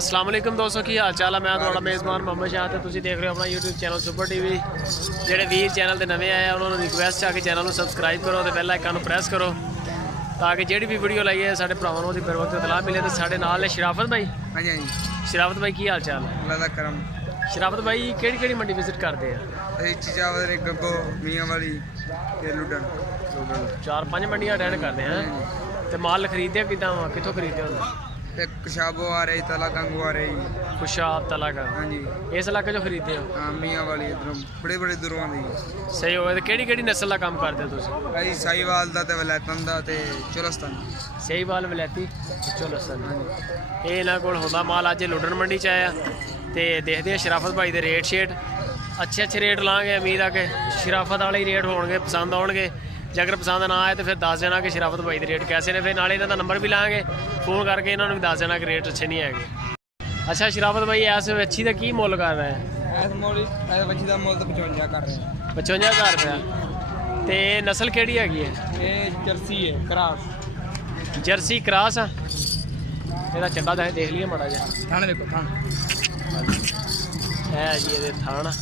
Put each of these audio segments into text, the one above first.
अस्सलाम वालेकुम दोस्तों की हाल चाल है। मैं थोड़ा मेज़बान मोहम्मद शाह तो तुम देख रहे हो अपना यूट्यूब चैनल सुपर टीवी। ਜਿਹੜੇ ਵੀਰ ਚੈਨਲ ਤੇ ਨਵੇਂ ਆਏ ਆ ਉਹਨਾਂ ਨੂੰ ਰਿਕੁਐਸਟ ਆ ਕਿ ਚੈਨਲ ਨੂੰ ਸਬਸਕ੍ਰਾਈਬ ਕਰੋ ਤੇ ਬੈਲ ਆਈਕਨ ਨੂੰ ਪ੍ਰੈਸ ਕਰੋ ਤਾਂ ਕਿ ਜਿਹੜੀ ਵੀ ਵੀਡੀਓ ਲਾਈਏ ਸਾਡੇ ਭਰਾਵਾਂ ਨੂੰ ਉਹਦੀ बर वक्त इतला मिले। तो ਸਾਡੇ ਨਾਲ ਨੇ ਸ਼ਰਾਫਤ ਭਾਈ। हाँ जी हाँ जी ਸ਼ਰਾਫਤ ਭਾਈ ਕੀ ਹਾਲ ਚਾਲ ਹੈ? अल्लाह दा करम। ਸ਼ਰਾਫਤ ਭਾਈ ਕਿਹੜੀ ਮੰਡੀ ਵਿਜ਼ਿਟ ਕਰਦੇ ਆ? चीज़ा गग्गो मियाँ वाली ते लुडन 4-5 ਮੰਡੀਆਂ ਅਟੈਂਡ ਕਰਦੇ ਆ ਤੇ ਮਾਲ ਖਰੀਦਦੇ ਕਿਦਾਂ ਵਾ, ਕਿੱਥੋਂ ਖਰੀਦਦੇ ਹੋ? ते कशाबो आ रही तला गंगो आ रही। खुशाब तलाका हाँ जी इस इलाके चो खरीदते हो? हाँ मियाँ वाली इधरों बड़े दूरों दी। सही हो गया। किहड़ी नस्ल का काम करते हो तुसीं? भाई साहीवाल दा ते वलैतन दा ते चोलस्तान। सहीवाल वलैती चोलस्तान। ये इन्हां कोल हुंदा माल। अज लुडन मंडी च आया ते देखदे आ शराफत भाई दे रेट शेट अच्छे रेट लाँगे। उम्मीद आ कि शराफत वाले ही रेट होणगे, पसंद आउणगे। जे अगर पसंद ना आए तो फिर दस देना कि शराफत भाई के रेट कैसे ने। फिर नाले इन्हों का नंबर भी लाँगे, फोन करके इन्होंने भी दस देना कि रेट अच्छे नहीं है। अच्छा शराफत भाई इस अच्छी का की मुल कर रहे हैं? ऐस मोल ऐस बच्ची दा मोल तो 55 कर रहे हैं। 55,000 रुपया। तो नस्ल केड़ी हैगी है? ये जर्सी है क्रॉस। जर्सी क्रॉस आ। ਇਹਦਾ ਚੱਡਾ ਤਾਂ ਦੇਖ ਲਈਏ ਮਾੜਾ ਜਿਹਾ। थाने देखो थाने है जी ये थाना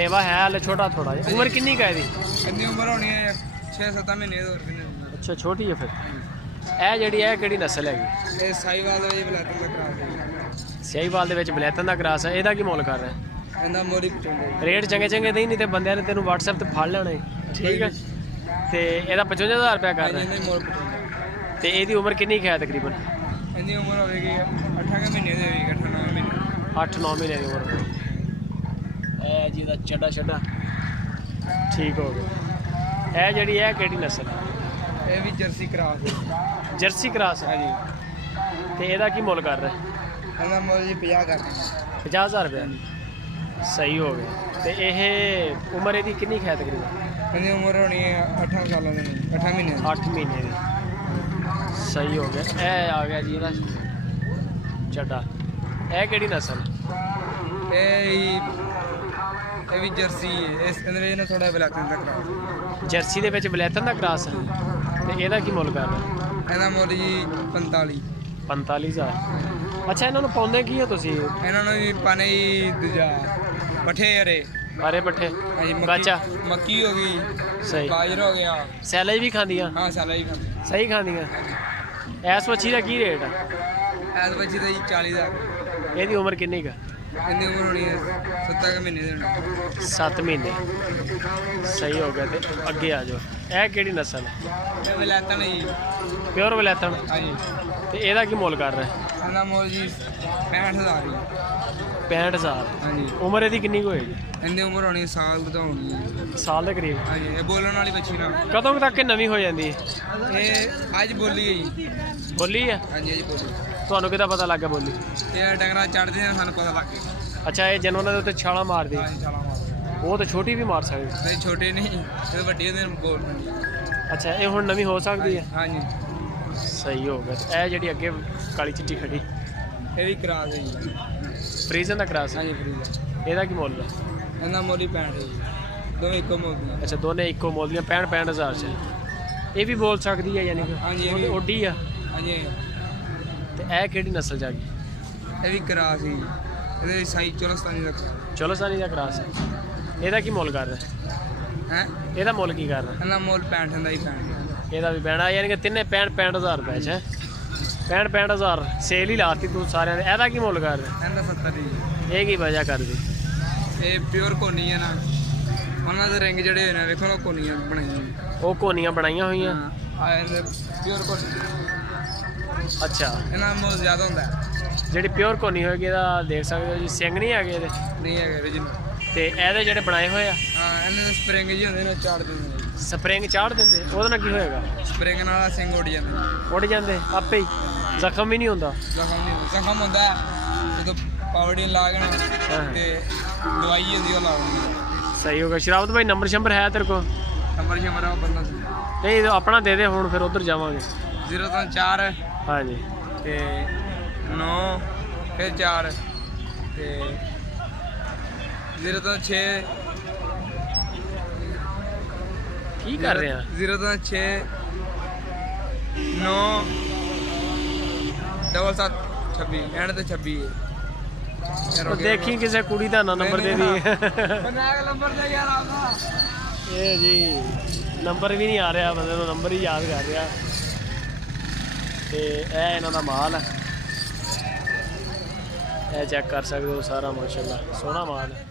लेवा है हाल छोटा थोड़ा जिहा। उम्र कितनी का है इसदी? इतनी उम्र होनी है 6-7 महीने और कितने। अच्छा छोटी है फिर। ਇਹ ਜਿਹੜੀ ਹੈ ਕਿਹੜੀ ਨਸਲ ਹੈਗੀ? ये साहीवाल दा वलैतन दा क्रॉस है। ਸਹੀਵਾਲ ਦੇ ਵਿੱਚ ਬਲੈਤਨ ਦਾ ਕਰਾਸ ਹੈ। ਇਹਦਾ ਕੀ ਮੁੱਲ ਕਰ ਰਿਹਾ? ਇਹਦਾ ਮੋਲ ਹੀ 55। ਰੇਟ ਚੰਗੇ ਦੇ ਨਹੀਂ ਤੇ ਬੰਦਿਆਂ ਨੇ ਤੈਨੂੰ WhatsApp ਤੇ ਫੜ ਲੈਣਾ ਹੈ। ਠੀਕ ਹੈ ਤੇ ਇਹਦਾ 55,000 ਰੁਪਇਆ ਕਰ ਰਿਹਾ। ਇਹਦਾ ਮੋਲ 55। ਤੇ ਇਹਦੀ ਉਮਰ ਕਿੰਨੀ ਕੁ ਹੈ ਤਕਰੀਬਨ? ਇਹਦੀ ਉਮਰ ਹੋਵੇਗੀ 8 ਮਹੀਨੇ ਦੀ ਹੋਵੇਗੀ। 8-9 ਮਹੀਨੇ 8-9 ਮਹੀਨੇ ਦੀ ਉਮਰ। ਇਹ ਜੀ ਦਾ ਚੱਡਾ ਠੀਕ ਹੋ ਗਿਆ। ਇਹ ਜਿਹੜੀ ਹੈ ਕਿਹੜੀ ਨਸਲ? ਇਹ ਵੀ ਜਰਸੀ ਕਰਾਸ ਹੈ। ਜਰਸੀ ਕਰਾਸ ਹੈ ਹਾਂਜੀ ਤੇ ਇਹਦਾ ਕੀ ਮੁੱਲ ਕਰ ਰਿਹਾ? ਇਹਦਾ ਮੁੱਲ ਜੀ 50 ਕਰਦੇ ਨੇ। 50,000 ਰੁਪਇਆ। ਸਹੀ ਹੋ ਗਿਆ। ਤੇ ਇਹ ਉਮਰ ਇਹਦੀ ਕਿੰਨੀ ਕੁ ਹੈ ਤਕਰੀਬਨ? ਇਹਦੀ ਉਮਰ ਹੋਣੀ ਹੈ 8 ਸਾਲਾਂ ਦੀ। 8 ਮਹੀਨੇ ਦੀ। 8 ਮਹੀਨੇ ਦੀ। ਸਹੀ ਹੋ ਗਿਆ। ਇਹ ਆ ਗਿਆ ਜੀ ਇਹਦਾ ਚੱਡਾ। ਇਹ ਕਿਹੜੀ ਨਸਲ? ਇਹ ਵੀ ਜਰਸੀ ਹੈ। ਇਸ ਅੰਦਰ ਇਹਨੂੰ ਥੋੜਾ ਵਲੈਤਨ ਦਾ ਕਰਾਸ। ਜਰਸੀ ਦੇ ਵਿੱਚ ਬਲੈਤਨ ਦਾ ਕਰਾਸ ਹੈ ਤੇ ਇਹਦਾ ਕੀ ਮੁੱਲ ਕਰ ਰਹੇ? ਇਹਦਾ ਮੁੱਲ ਜੀ 45। 45,000। ਅੱਛਾ ਇਹਨਾਂ ਨੂੰ ਪਾਉਂਦੇ ਕੀ ਹੋ ਤੁਸੀਂ? ਇਹਨਾਂ ਨੂੰ ਵੀ ਪਾਣੇ ਜੀ ਦੂਜਾ ਪੱਠੇ ਹਰੇ ਹਰੇ ਪੱਠੇ। ਹਾਂਜੀ ਗਾਚਾ ਮੱਕੀ ਹੋ ਗਈ। ਸਹੀ। ਬਾਜਰਾ ਹੋ ਗਿਆ। ਸੈਲੇਜ ਵੀ ਖਾਂਦੀਆਂ? ਹਾਂ ਸਾਲਾ ਹੀ ਖਾਂਦੇ। ਸਹੀ ਖਾਂਦੀਆਂ। ਐਸ ਮੱਛੀ ਦਾ ਕੀ ਰੇਟ ਹੈ? ਐਸ ਬੱਚੀ ਦਾ ਜੀ 40,000। ਇਹਦੀ ਉਮਰ ਕਿੰਨੀ ਕੁ? ਇਹਦੀ ਉਮਰ ਹੋਣੀ ਹੈ 7 ਮਹੀਨੇ ਦੀ ਹੋਣੀ। 7 ਮਹੀਨੇ। ਸਹੀ ਹੋ ਗਿਆ। ਤੇ ਅੱਗੇ ਆ ਜਾਓ। ਇਹ ਕਿਹੜੀ ਨਸਲ ਹੈ? ਇਹ ਵਲੈਤਨ ਜੀ। ਪਿਓਰ ਬਲੈਤਨ। ਹਾਂਜੀ ਤੇ ਇਹਦਾ ਕੀ ਮੁੱਲ ਕਰ ਰਿਹਾ? ਇਹਦਾ ਮੁੱਲ ਜੀ 65,000 ਜੀ। 65,000। ਹਾਂਜੀ ਉਮਰ ਇਹਦੀ ਕਿੰਨੀ ਕੁ ਹੋਏਗੀ? ਇਹਦੀ ਉਮਰ ਹੋਣੀ ਸਾਲ ਵਧਾਉਣੀ। ਸਾਲ ਦੇ ਕਰੀਬ। ਹਾਂਜੀ ਇਹ ਬੋਲਣ ਵਾਲੀ ਬੱਚੀ ਨਾ। ਕਦੋਂ ਕੁ ਤੱਕ ਇਹ ਨਵੀਂ ਹੋ ਜਾਂਦੀ ਹੈ? ਇਹ ਅੱਜ ਬੋਲੀ ਹੈ ਜੀ। ਬੋਲੀ ਹੈ? ਹਾਂਜੀ ਅੱਜ ਬੋਲੀ। ਤੁਹਾਨੂੰ ਕਿੱਦਾਂ ਪਤਾ ਲੱਗਾ ਬੋਲੀ? ਇਹ ਡੰਗਰਾ ਚੜਦੇ ਨੇ ਸਾਨੂੰ ਪਤਾ ਲੱਗ ਗਿਆ। ਅੱਛਾ ਇਹ ਜਾਨਵਰਾਂ ਦੇ ਉੱਤੇ ਛਾਲਾਂ ਮਾਰਦੀ? ਹਾਂਜੀ ਛਾਲਾ ਮਾਰ। ਉਹ ਤਾਂ ਛੋਟੀ ਵੀ ਮਾਰ ਸਕਦੀ। ਨਹੀਂ ਛੋਟੇ ਨਹੀਂ ਇਹ ਵੱਡੇ ਹੁੰਦੇ ਨੇ ਬੋਲ। ਅੱਛਾ ਇਹ ਹੁਣ ਨਵੀਂ ਹੋ ਸਕਦੀ ਹੈ? ਹਾਂਜੀ ਸਹੀ ਹੋ ਗਿਆ। ਇਹ ਜਿਹੜੀ ਅੱਗੇ ਕਾਲੀ ਚਿੱਟੀ ਖੜੀ ਇਹ ਵੀ ਕਰਾਸ ਹੈ ਜੀ। ਫਰੀਜ਼ਨ ਦਾ ਕਰਾਸ? ਹਾਂਜੀ ਫਰੀਜ਼। ਇਹਦਾ ਕੀ ਮੁੱਲ ਹੈ? ਇਹਦਾ ਮੁੱਲ ਹੀ 65 ਹੈ ਜੀ। ਦੋਵੇਂ ਇੱਕੋ ਮੁੱਲ ਦੀਆਂ। ਅੱਛਾ ਦੋਨੇ ਇੱਕੋ ਮੁੱਲ ਦੀਆਂ 65,000 ਚ। ਇਹ ਵੀ ਬੋਲ ਸਕਦੀ ਹੈ ਯਾਨੀ ਕਿ? ਹਾਂਜੀ ਇਹ ਵੀ ਉੱਡੀ ਆ। ਹਾਂਜੀ ਤੇ ਇਹ ਕਿਹੜੀ ਨਸਲ ਜਾ ਗਈ? ਇਹ ਵੀ ਕਰਾਸ ਹੀ। ਇਹਦੇ ਸਾਈ ਚੋਲਸਤਾਨੀ ਦਾ ਚੋਲਸਤਾਨੀ ਦਾ ਕਰਾਸ ਹੈ। ਇਹਦਾ ਕੀ ਮੁੱਲ ਕਰ ਰਿਹਾ? ਹੈ। ਇਹਦਾ ਮੁੱਲ ਕੀ ਕਰ ਰਿਹਾ? ਇਹਦਾ ਮੁੱਲ 65 ਦਾ ਹੀ 65। ਇਹਦਾ ਵੀ ਪੈਣਾ ਯਾਨੀ ਕਿ ਤਿੰਨੇ 65,000 ਰੁਪਏ ਚ ਹੈ। 65,000 ਸੇਲ ਹੀ ਲਾਤੀ ਤੂੰ ਸਾਰਿਆਂ ਦੇ। ਇਹਦਾ ਕੀ ਮੁੱਲ ਕਰ ਰਿਹਾ? ਇਹਦਾ 70 ਜੀ। ਇਹ ਕੀ ਵਜ੍ਹਾ ਕਰਦੀ? ਇਹ ਪਿਓਰ ਕੋਨੀ ਹੈ ਨਾ। ਉਹਨਾਂ ਦੇ ਰਿੰਗ ਜਿਹੜੇ ਹੋਏ ਨੇ ਵੇਖੋ ਨਾ ਕੋਨੀਆਂ ਬਣਾਈਆਂ। ਉਹ ਕੋਨੀਆਂ ਬਣਾਈਆਂ ਹੋਈਆਂ। ਆ ਇਹਦੇ ਪਿਓਰ ਕੋਨੀ। ਅੱਛਾ ਇਹਨਾਂ ਦਾ ਮੁੱਲ ਜ਼ਿਆਦਾ ਹੁੰਦਾ ਹੈ। ਜਿਹੜੀ ਪਿਓਰ ਕੋਨੀ ਹੋਏਗੀ ਇਹਦਾ ਦੇਖ ਸਕਦੇ ਹੋ ਜੀ ਸਿੰਘ ਨਹੀਂ ਹੈਗੇ ਇਹਦੇ ਨਹੀਂ ਹੈਗਾ original। ਤੇ ਇਹਦੇ ਜਿਹੜੇ ਬਣਾਏ ਹੋਏ ਆ ਹਾਂ ਇਹਨਾਂ ਦੇ ਸਪਰਿੰਗ ਜੀ ਹੁੰਦੇ ਨੇ ਚਾੜ ਦਿੰਦੇ ਨੇ। ਸਪਰਿੰਗ ਚਾੜ ਦਿੰਦੇ ਉਹਦੇ ਨਾਲ ਕੀ ਹੋਏਗਾ? ਸਪਰਿੰਗ ਨਾਲ ਸਿੰਘ ਉੱਡ ਜਾਂਦੇ। ਉੱਡ ਜਾਂਦੇ ਆਪੇ ਹੀ? ਜ਼ਖਮ ਵੀ ਨਹੀਂ ਹੁੰਦਾ? ਜ਼ਖਮ ਨਹੀਂ ਹੁੰਦਾ। ਜ਼ਖਮ ਹੁੰਦਾ ਹੈ ਜਦੋਂ ਪਾਵਰਡੀਨ ਲਾ ਕੇ ਨਾ ਤੇ ਦਵਾਈ ਹੁੰਦੀ ਉਹ ਲਾ ਦਿੰਦੇ। ਸਹੀ ਹੋ ਗਿਆ। ਸ਼ਰਾਫਤ ਭਾਈ ਨੰਬਰ ਸ਼ੰਬਰ ਹੈ ਤੇਰੇ ਕੋਲ? ਨੰਬਰ ਜੀ ਮੇਰਾ ਬੰਦਾ ਨਹੀਂ ਆਪਣਾ ਦੇ ਦੇ ਹੁਣ ਫਿਰ ਉੱਧਰ ਜਾਵਾਂਗੇ। 0-4 ਹਾਂਜੀ ਤੇ 9 ਫਿਰ 4 ਤੇ 0-6 ਕੀ ਕਰ ਰਹੇ ਆ? 0-6 9 7-7 26 ਐਂਡ ਤੇ 26 ਯਾਰ ਉਹ ਦੇਖੀ ਕਿਸੇ ਕੁੜੀ ਦਾ ਨਾ ਨੰਬਰ ਦੇ ਦੀ ਬਣਾ ਕੇ ਨੰਬਰ ਦੇ ਯਾਰ ਆਪਦਾ ਇਹ ਜੀ ਨੰਬਰ ਵੀ ਨਹੀਂ ਆ ਰਿਹਾ, ਬੰਦੇ ਨੂੰ ਨੰਬਰ ਹੀ ਯਾਦ ਕਰ ਰਿਹਾ। ਤੇ ਇਹ ਇਹਨਾਂ ਦਾ ਮਾਲ ਹੈ, ਇਹ ਚੈੱਕ ਕਰ ਸਕਦੇ ਹੋ ਸਾਰਾ, ਮਾਸ਼ਾਅੱਲਾ ਸੋਹਣਾ ਮਾਲ ਹੈ।